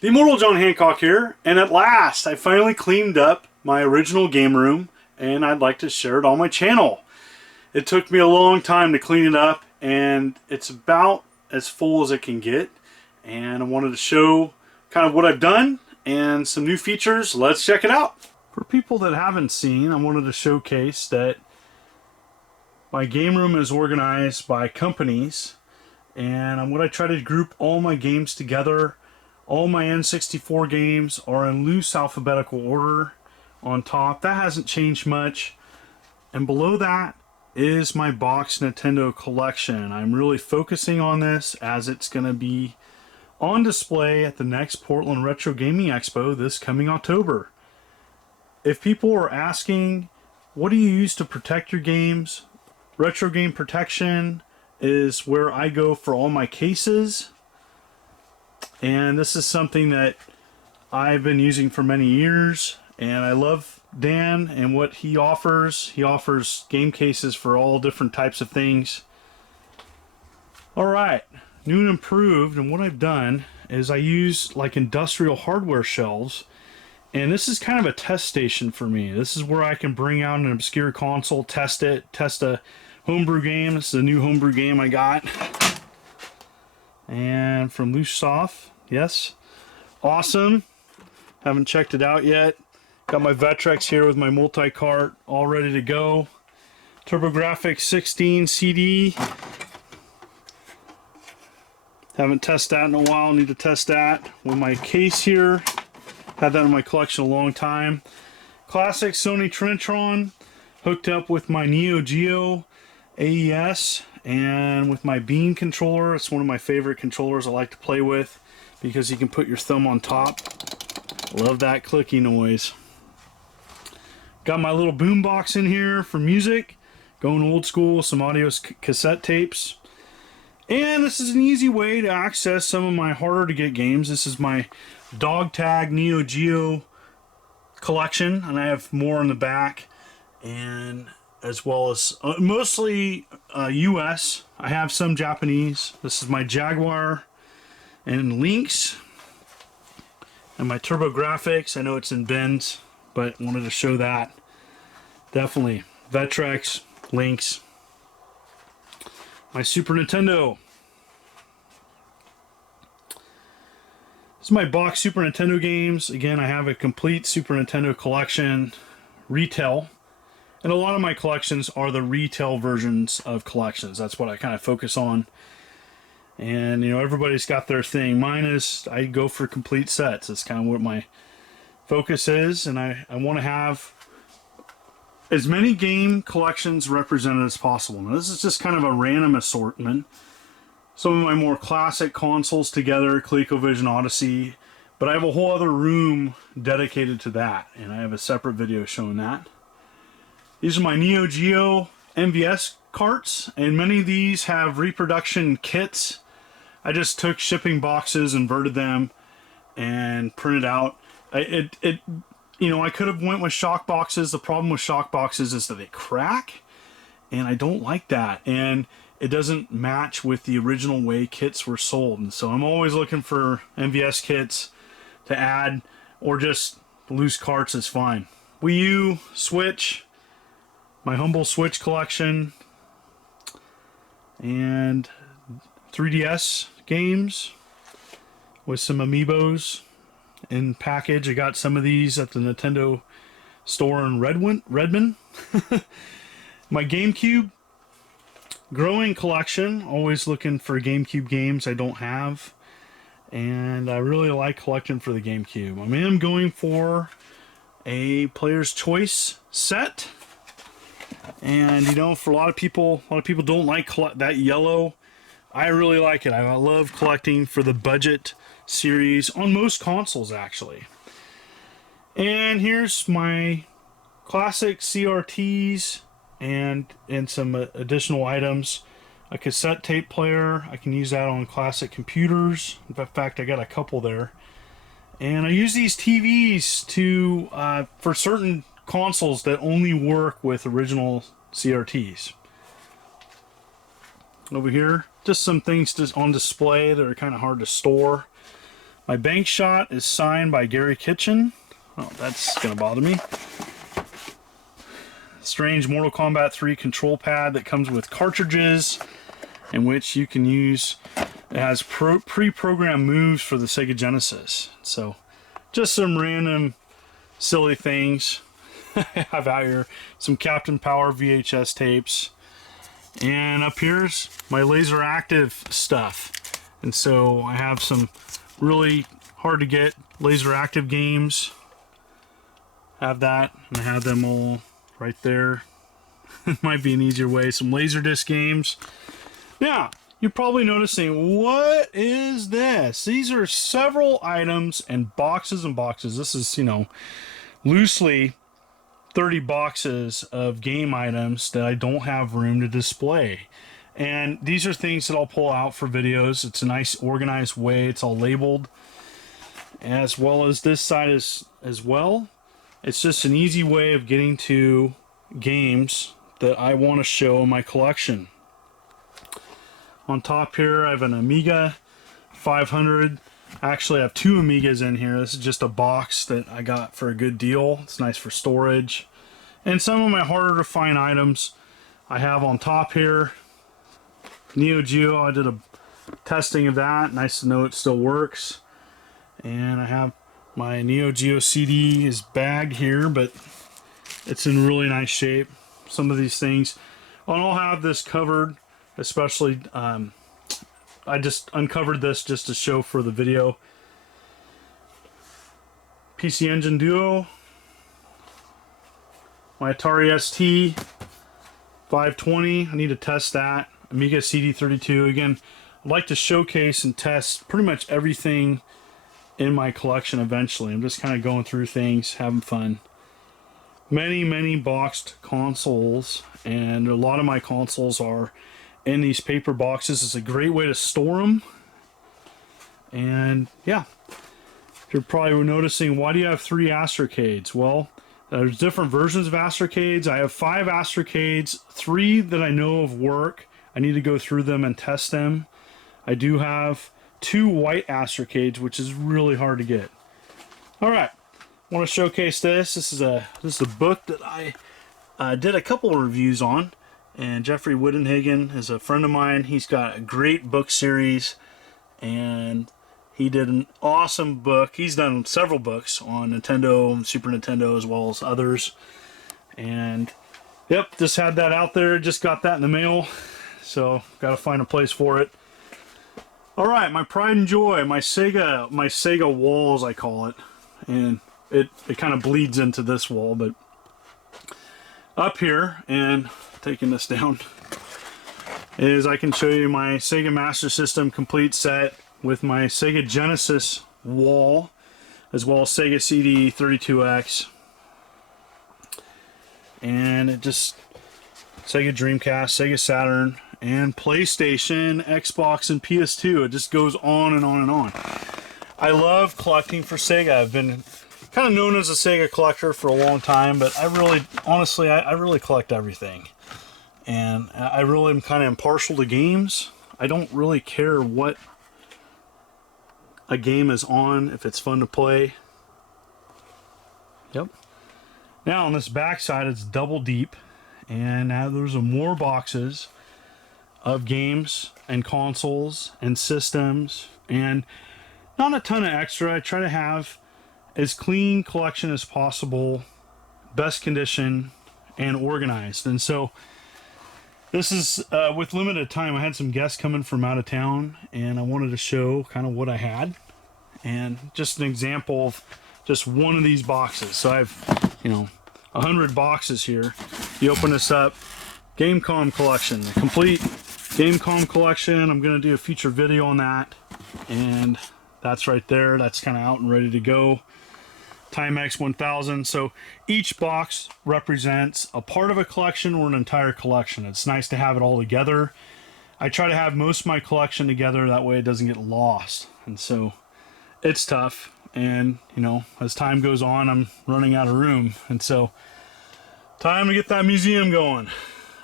The Immortal John Hancock here, and at last I finally cleaned up my original game room, and I'd like to share it on my channel. It took me a long time to clean it up, and it's about as full as it can get, and I wanted to show kind of what I've done and some new features. Let's check it out. For people that haven't seen, I wanted to showcase that my game room is organized by companies, and what I try to group all my games together. All my N64 games are in loose alphabetical order on top. That hasn't changed much. And below that is my box Nintendo collection. I'm really focusing on this as it's going to be on display at the next Portland Retro Gaming Expo this coming October. If people are asking, what do you use to protect your games? Retro Game Protection is where I go for all my cases. And this is something that I've been using for many years, and I love Dan and what he offers. He offers game cases for all different types of things. Alright, new and improved, and what I've done is I use like industrial hardware shelves, and this is kind of a test station for me. This is where I can bring out an obscure console, test it, test a homebrew game. This is a new homebrew game I got. And from Loose Soft, yes, awesome. Haven't checked it out yet. Got my Vectrex here with my multi-cart all ready to go. TurboGrafx 16 CD. Haven't tested that in a while. Need to test that with my case here. Had that in my collection a long time. Classic Sony Trinitron hooked up with my Neo Geo AES. And with my Beam controller, it's one of my favorite controllers I like to play with because you can put your thumb on top. Love that clicky noise. Got my little boom box in here for music. Going old school, some audio cassette tapes. And this is an easy way to access some of my harder to get games. This is my Dog Tag Neo Geo collection, and I have more in the back. And as well as mostly US. I have some Japanese. This is my Jaguar and Lynx. And my TurboGrafx. I know it's in bins, but wanted to show that. Definitely. Vectrex, Lynx. My Super Nintendo. This is my box Super Nintendo games. Again, I have a complete Super Nintendo collection. Retail. And a lot of my collections are the retail versions of collections. That's what I kind of focus on. And, you know, everybody's got their thing. Mine is, I go for complete sets. That's kind of what my focus is. And I want to have as many game collections represented as possible. Now, this is just kind of a random assortment. Some of my more classic consoles together, ColecoVision Odyssey. But I have a whole other room dedicated to that. And I have a separate video showing that. These are my Neo Geo MVS carts, and many of these have reproduction kits. I just took shipping boxes, inverted them, and printed out. You know, I could have went with shock boxes. The problem with shock boxes is that they crack, and I don't like that. And it doesn't match with the original way kits were sold. And so I'm always looking for MVS kits to add, or just loose carts is fine. Wii U, Switch. My humble Switch collection, and 3DS games with some amiibos in package. I got some of these at the Nintendo store in Redmond. My GameCube growing collection, always looking for GameCube games I don't have, and I really like collecting for the GameCube. I am going for a Player's Choice set. And you know, for a lot of people don't like that yellow. I really like it. I love collecting for the budget series on most consoles, actually. And here's my classic CRTs and some additional items. A cassette tape player. I can use that on classic computers. In fact, I got a couple there. And I use these TVs to for certain consoles that only work with original CRTs. Over here, just some things on display that are kind of hard to store. My bank shot is signed by Gary Kitchen. Oh, that's gonna bother me. Strange Mortal Kombat 3 control pad that comes with cartridges in which you can use. It has pre-programmed moves for the Sega Genesis. So just some random silly things I have out here. Some Captain Power VHS tapes. And up here's my laser active stuff. And so I have some really hard to get laser active games. Have that, and I have them all right there. It might be an easier way. Some Laserdisc games. Now, you're probably noticing, what is this? These are several items and boxes and boxes. This is, you know, loosely 30 boxes of game items that I don't have room to display. And these are things that I'll pull out for videos. It's a nice organized way. It's all labeled, as well as this side as well. It's just an easy way of getting to games that I want to show in my collection. On top here, I have an Amiga 500. Actually, I have two Amigas in here. This is just a box that I got for a good deal. It's nice for storage. And some of my harder to find items I have on top here. Neo Geo, I did a testing of that. Nice to know it still works. And I have my Neo Geo CD is bagged here, but it's in really nice shape. Some of these things, I'll have this covered, especially, I just uncovered this just to show for the video. PC Engine Duo, my Atari ST 520, I need to test that. Amiga CD32, again, I'd like to showcase and test pretty much everything in my collection eventually. I'm just kind of going through things, having fun. Many boxed consoles, and a lot of my consoles are in these paper boxes. It's a great way to store them. And yeah, you're probably noticing, why do you have 3 Astrocades? Well, there's different versions of Astrocades. I have 5 Astrocades, 3 that I know of work. I need to go through them and test them. I do have 2 white Astrocades, which is really hard to get. All right, I want to showcase this. This is a book that I did a couple of reviews on, and Jeffrey Wittenhagen is a friend of mine. He's got a great book series, and he did an awesome book. He's done several books on Nintendo and Super Nintendo as well as others. And yep, just had that out there. Just got that in the mail, so got to find a place for it. All right, my pride and joy, my Sega walls, I call it, and it kind of bleeds into this wall. But up here, and taking this down, is I can show you my Sega Master System complete set with my Sega Genesis wall, as well as Sega CD 32X, and it just Sega Dreamcast, Sega Saturn, and PlayStation, Xbox, and PS2. It just goes on and on and on. I love collecting for Sega. I've been kind of known as a Sega collector for a long time, but I really, honestly, I really collect everything. And I really am kind of impartial to games. I don't really care what a game is on, if it's fun to play. Yep. Now on this back side, it's double deep, and now there's more boxes of games and consoles and systems, and not a ton of extra. I try to have as clean collection as possible, best condition, and organized. And so this is with limited time. I had some guests coming from out of town, and I wanted to show kind of what I had, and just an example of just one of these boxes. So I have, 100 boxes here. You open this up, Gamecom collection, the complete Gamecom collection. I'm going to do a future video on that, and that's right there. That's kind of out and ready to go. Timex 1000. So each box represents a part of a collection or an entire collection. It's nice to have it all together. I try to have most of my collection together, that way it doesn't get lost. And so it's tough, and as time goes on, I'm running out of room, and so time to get that museum going.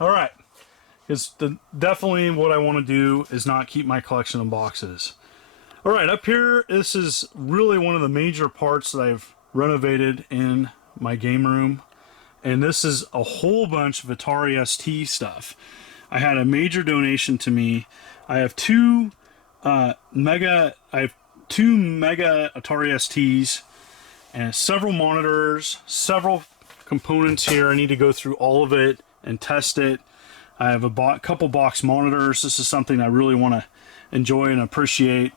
All right, because definitely what I want to do is not keep my collection in boxes. All right, up here, this is really one of the major parts that I've renovated in my game room. And this is a whole bunch of Atari ST stuff. I had a major donation to me. I have two mega Atari STs and several monitors, several components here. I need to go through all of it and test it. I have a couple box monitors. This is something I really want to enjoy and appreciate.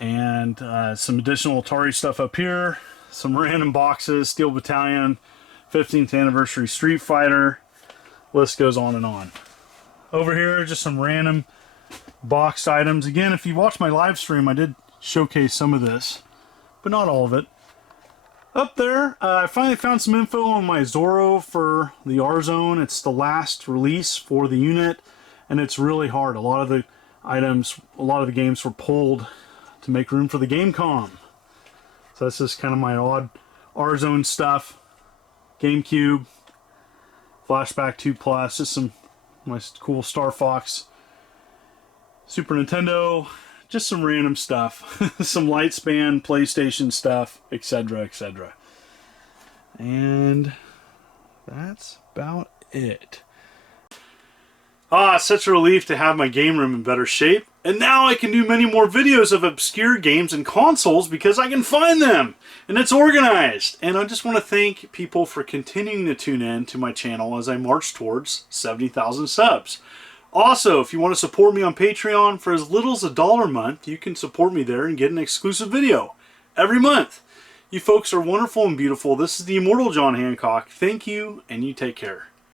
And some additional Atari stuff up here. Some random boxes, Steel Battalion, 15th anniversary Street Fighter. List goes on and on. Over here, just some random boxed items. Again, if you watch my live stream, I did showcase some of this, but not all of it. Up there, I finally found some info on my Zorro for the R-Zone. It's the last release for the unit, and it's really hard. A lot of the items, a lot of the games were pulled to make room for the GameCom. So that's just kind of my odd R-Zone stuff. GameCube, Flashback 2 Plus, just some nice cool Star Fox. Super Nintendo, just some random stuff. Some Lightspan, PlayStation stuff, etc., etc. And that's about it. Such a relief to have my game room in better shape. And now I can do many more videos of obscure games and consoles because I can find them. And it's organized. And I just want to thank people for continuing to tune in to my channel as I march towards 70,000 subs. Also, if you want to support me on Patreon for as little as $1 a month, you can support me there and get an exclusive video every month. You folks are wonderful and beautiful. This is the Immortal John Hancock. Thank you, and you take care.